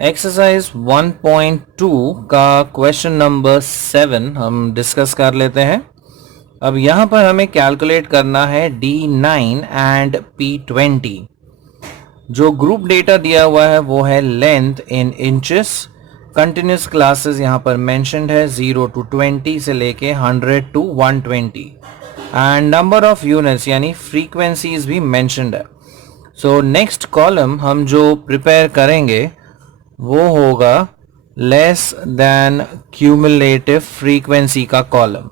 एक्सरसाइज 1.2 का question number 7 हम डिस्कस कर लेते हैं। अब यहाँ पर हमें कैलकुलेट करना है D9 एंड P20। जो ग्रुप डेटा दिया हुआ है वो है length in inches. Continuous classes यहाँ पर मेंशन्ड है 0 to 20 से लेके 100 to 120 एंड नंबर ऑफ यूनिट्स यानी फ्रीक्वेंसीज भी मेंशन्ड है। सो नेक्स्ट कॉलम हम जो प्रिपेयर करेंगे वो होगा लेस देन क्यूमुलेटिव फ्रीक्वेंसी का column.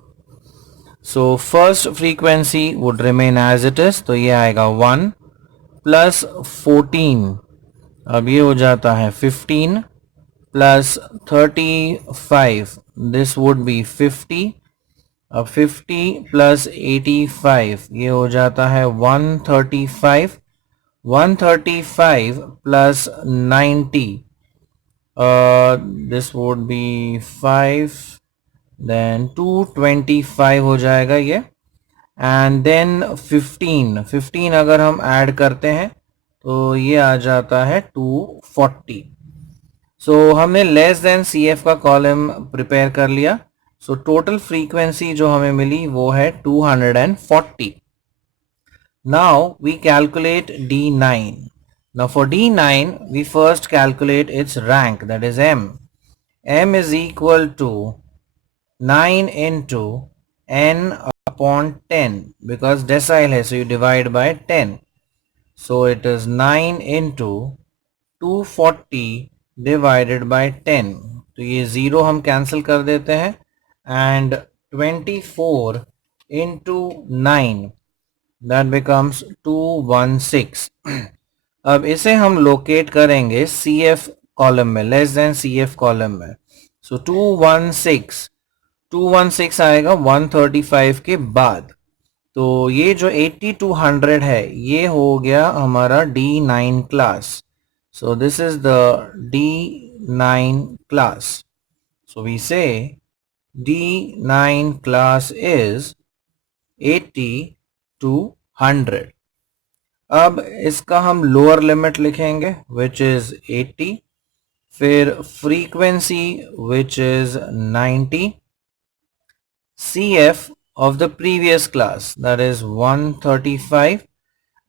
So first frequency would remain as it is, तो ये आएगा 1 प्लस 14, अब ये हो जाता है 15 प्लस 35, दिस वुड बी 50। अब 50 प्लस 85 ये हो जाता है 135, 135 प्लस 90, this would be 5, then 225 हो जाएगा ये, एंड देन 15 अगर हम ऐड करते हैं तो ये आ जाता है 240। सो हमने लेस देन सी एफ का कॉलम प्रिपेयर कर लिया। सो टोटल फ्रीक्वेंसी जो हमें मिली वो है 240। Now we calculate D9. Now for D9, we first calculate its rank, that is M. M is equal to 9 into n upon 10 because decile hai, so you divide by 10. So it is 9 into 240 divided by 10. तो ये 0 हम cancel कर देते हैं and 24 into 9 that becomes 216. अब इसे हम locate करेंगे सी एफ कॉलम में, less than C F column में। सो 216 आएगा 135 के बाद। तो ये जो 80 to 100 है ये हो गया हमारा D9 class. So this is the D9 class. So we say D9 class is 80 to 100। अब इसका हम लोअर लिमिट लिखेंगे विच इज 80, फिर frequency which is 90, C F of the previous class that is 135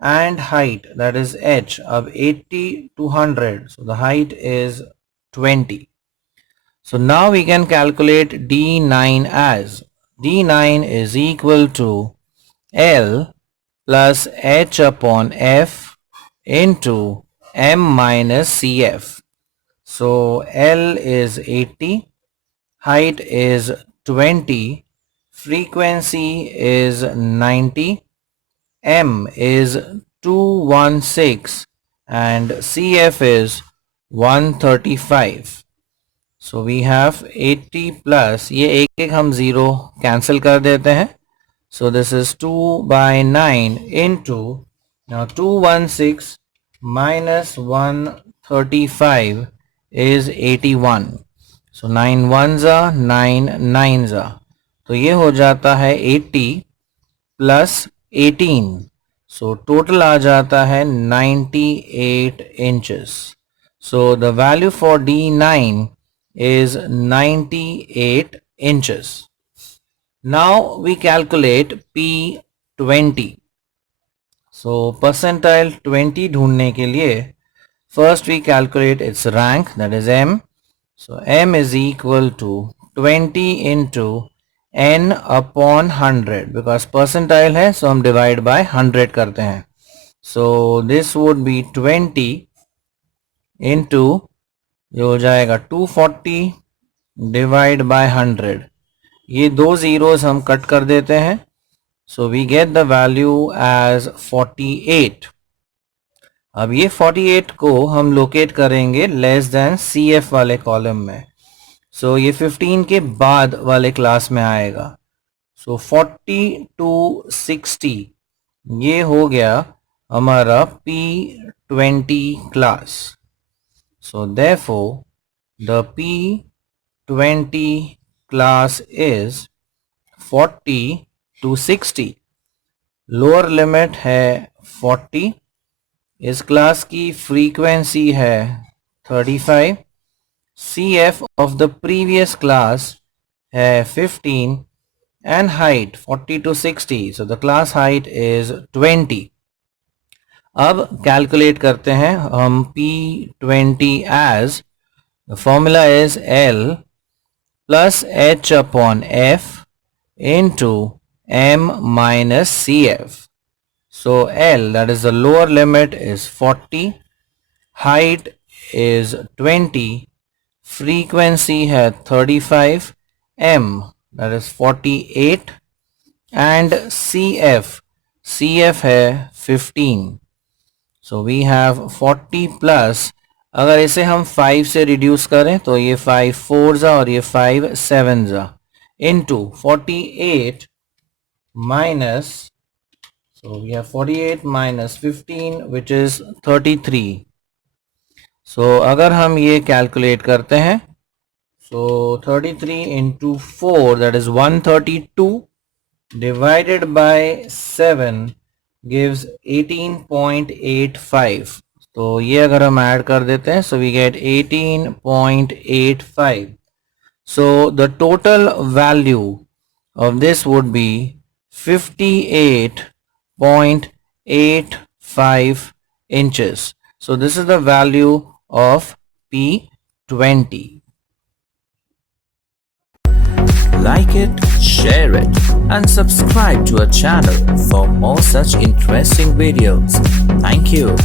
and height that is h। अब 80 to 100, so the height is 20. So now we can calculate D9 as D9 is equal to L plus h upon f into m minus cf. So L is 80, height is 20, frequency is 90, m is 216 and cf is 135. So we have 80 plus, ये एक एक हम 0 cancel कर देते हैं। So this is 2 by 9 into, now 216 minus 135 is 81. So 9 ones are 9 nines are. तो ये हो जाता है 80 plus 18. So total आ जाता है 98 inches. So the value for D9 is 98 inches. Now we calculate P20. So percentile 20 ढूंढने के लिए first we calculate its rank, that is M. So M is equal to 20 into n upon 100 because percentile है, so हम divide by 100 करते हैं। So this would be 20 into, ये हो जाएगा 240 divide by 100। ये दो zeros हम कट कर देते हैं। So we get the value as 48. अब ये 48 को हम लोकेट करेंगे लेस देन सी एफ वाले कॉलम में। So ये 15 के बाद वाले क्लास में आएगा। So 40 to 60 ये हो गया हमारा P20 class. So therefore the P20 class is 40 to 60। लोअर लिमिट है 40, इस क्लास की फ्रीक्वेंसी है 35 CF of the previous class है 15 and height 40 to 60, so the class height is 20. अब कैलकुलेट करते हैं हम P20 as the formula is L plus H upon F into M minus CF. So L, that is the lower limit, is 40, height is 20, frequency है 35, M, that is 48, and CF है 15. So we have 40 plus, अगर इसे हम 5 से रिड्यूस करें तो ये 5 4s और ये 5 7s into 48 minus, so we have 48 minus 15 which is 33. So अगर हम ये कैलकुलेट करते हैं, so 33 into 4, that is 132, divided by 7 gives 18.85. तो ये अगर हम ऐड कर देते हैं, so we get 18.85. So the total value of this would be 58.85 inches. So this is the value of P20. Like it, share it, and subscribe to our channel for more such interesting videos. Thank you.